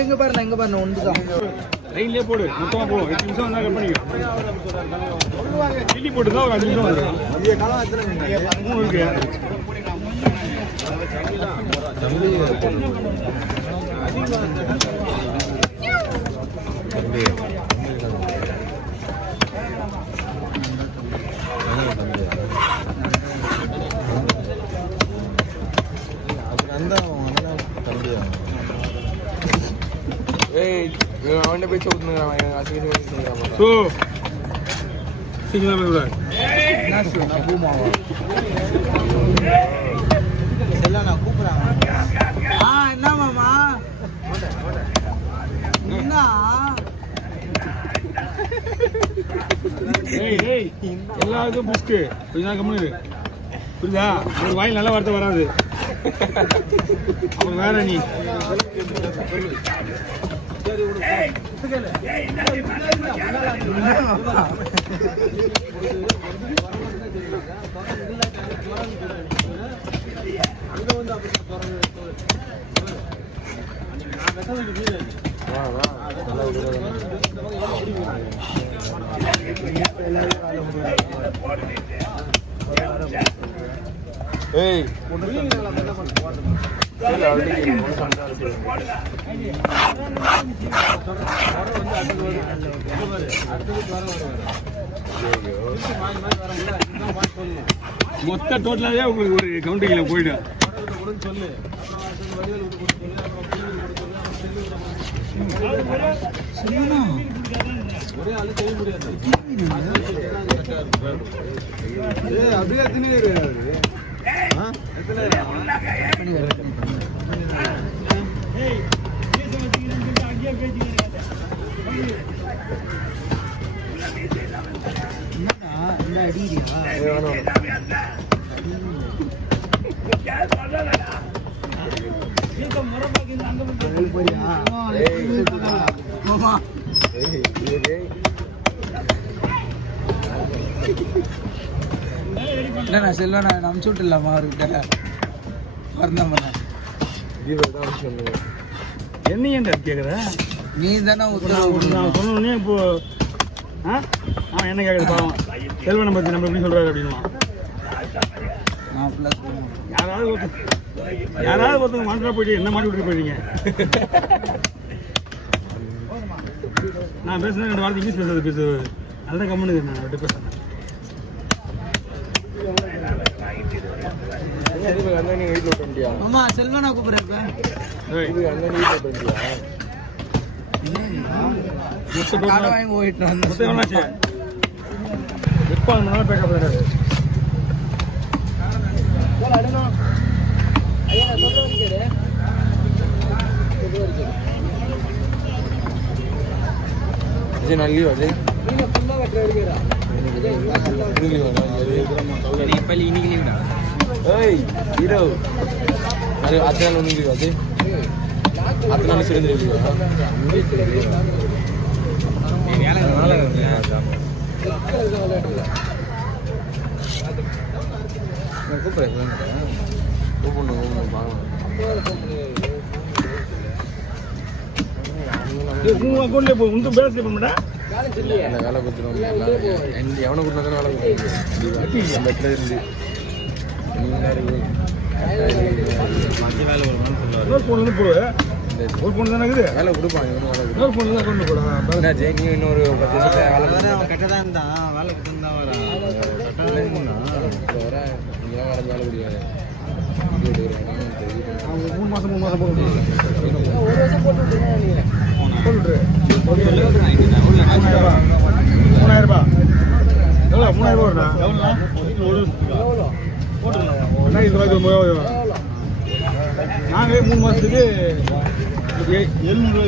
எங்க பாருங்க ஒன்றுதான் லைன்லேயே போடு மொத்தமாக போடும் 8 நிமிஷம் வந்தால் கட் பண்ணிக்கோ கிள்ளி போட்டு தான் ஒரு 5 நிமிஷம் வந்துடும் 3 இருக்கு அவன் போய் சொல்லுங்க என்ன மாமா என்ன எல்லாருக்கும் புஷ்கு கொஞ்ச நாள் கம்மி புரியுதா ஒரு வாயில் நல்ல வார்த்தை வராது அப்புறம் வேற நீ ஏய் மொத்த டோட்டலாவே உங்களுக்கு ஒரு கவுண்டிங்ல போயிடும் ஒரே ஆளு செய்ய முடியாது அப்படியே என்ன செல்வனா அனுப்பிச்சு விட்டுலாமா அவர்கிட்ட என்ன ஏன்டா கேக்குற நீ தானே நான் சொன்னோடனே இப்போ என்ன கேட்குறது பாவம் செல்வனை பற்றி நம்ம எப்படி சொல்றாரு அப்படின்னா யாராவது ஒருத்தவங்க மாட்டா போயிட்டு என்ன மாட்டி விட்டு போயிருக்கீங்க நான் பேசுனேன் 2 வார்த்தை இங்கிலீஷ் பேசுறது நல்ல கம்முன்னு நான் அவர்கிட்ட பேசுறேன் அம்மா செல்வனா கூப்பிடுறப்ப வாங்கி போயிட்டு எப்போ அந்த பேக்கப் பண்ணுறாரு அஜய் நல்லி அஜய் இன்னைக்கு லீவ்டா ஏய் ஹீரோ அது அத்தனை ஒன்று லீவ் அஜய் அத்தனை சேர்ந்து லீவ் கூப்பிடுறேன் உங்க பேச பண்ணா வேலை கொடுத்துருவோம் எவனை கொடுத்தாலும் வேலை கொடுத்துருவோம் இருந்து ஒரு பொண்ணு தானே இருக்குது வேலை கொடுப்பாங்க இன்னொரு பொண்ணு தான் கொண்டு போடா ஜெய் நீ இன்னொரு 10 வருஷத்துல வேலை கரெக்டாக தான் இருந்தான் வேலை கொடுத்துருந்தா வேலை முடியாது 3 மாதம் போட்டு 1 வருஷம் போட்டு போட்டுரு 3000 ரூபாய் எவ்வளோ 3000 ரூபா நாங்கள் 3 மாதத்துக்கு 700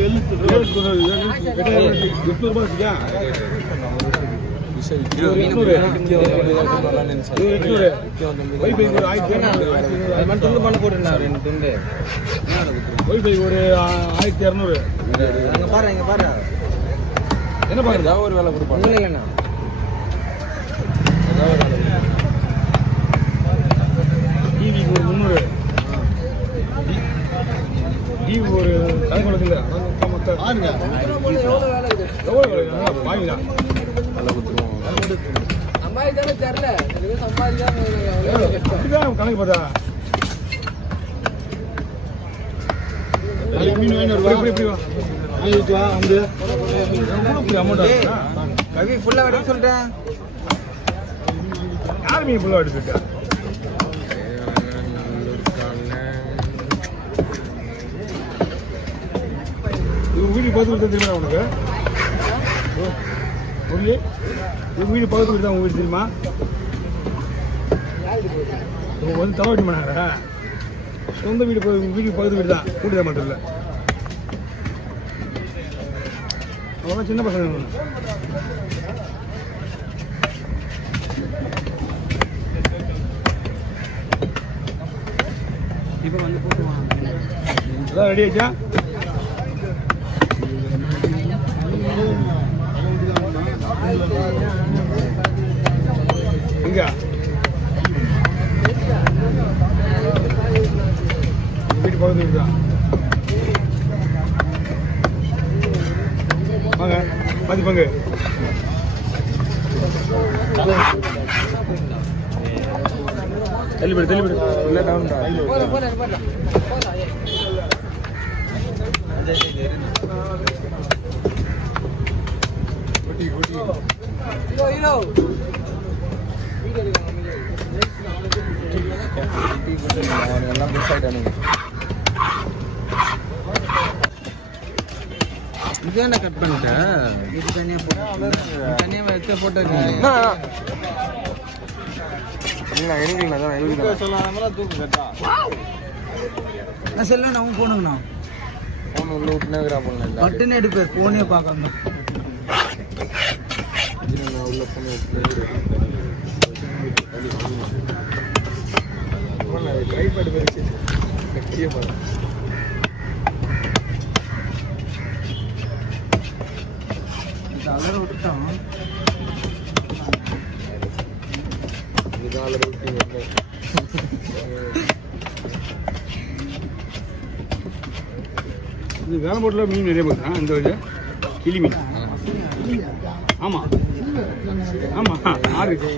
வைஃபை ஒரு 1200 என்ன பாருங்க ஏதாவது ஒரு வேலை கொடுப்பாங்க இல்லைண்ணா டிவிக்கு ஒரு 300 டீ ஒரு தலைமுறை இல்லை எவ்வளோ வேலை இது வாங்கிடா நல்லா கொடுத்துருவோம். சம்பாதிச்சாலே தெரியல சம்பாதிக்காம அப்படிதான் கணக்கு பார்த்தா மீன் அமௌண்ட் கவி ஃபுல்லாக எடுக்க சொல்லிட்டேன் யார் மீன் ஃபுல்லாக எடுத்துட்டா வீடு பார்த்து கொடுத்தா தெரியுமா உனக்கு முரளி வீடு பார்த்து கொடுத்தா உங்க வீடு தெரியுமா வந்து தலைவட்டி பண்ணாரா சொந்த வீடு வீடு பக்கத்து வீடு தான் கூட்டுதான் மட்டும் இல்லை அவங்களாம் சின்ன பசங்க இப்போ வந்து போட்டுவான் அதான் ரெடி ஆச்சா எங்க வீட்டு பக்கத்து வீடு தான் வாங்க பாதி பங்கு தள்ளிவிடு இல்லை டவுன் எல்லாம் மிஸ் ஆகிட்டானுங்க. இதுதானே கட் பண்ணிட்டேன் இது தனியாக போட்டு தனியாக வச்ச போட்டு நான் செல்ல நான் போனுங்கண்ணா ஃபோன் உள்ள விட்டுனேங்கிறா பண்ணல பட்டுன்னு எடுப்பேன் போனே பார்க்கணும் உள்ள ஃபோன் விட்டு ட்ரைபேட் வச்சு கட்டியே பாரு அலற விட்டுட்டான் இதுதான் அலற விட்டீங்க இது வேலைப்போட்டில் மீன் நிறைய போகுதுண்ணா இந்த வழியா கிளி மீன் ஆமாம் ஆமாம் 6 கிலோ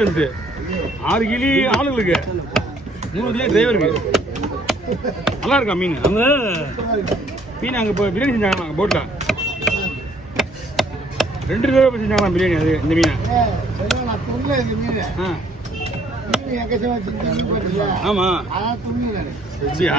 வந்துட்டு 6 கிலி ஆளுங்களுக்கு 3 கிலோ டிரைவருக்கு நல்லா இருக்கா மீன் அந்த மீன் அங்கே இப்போ பிரியாணி செஞ்சாங்க போட்டில் 2 தடவை செஞ்சாங்களா பிரியாணி அது இந்த மீனை ஆமாம் சரியா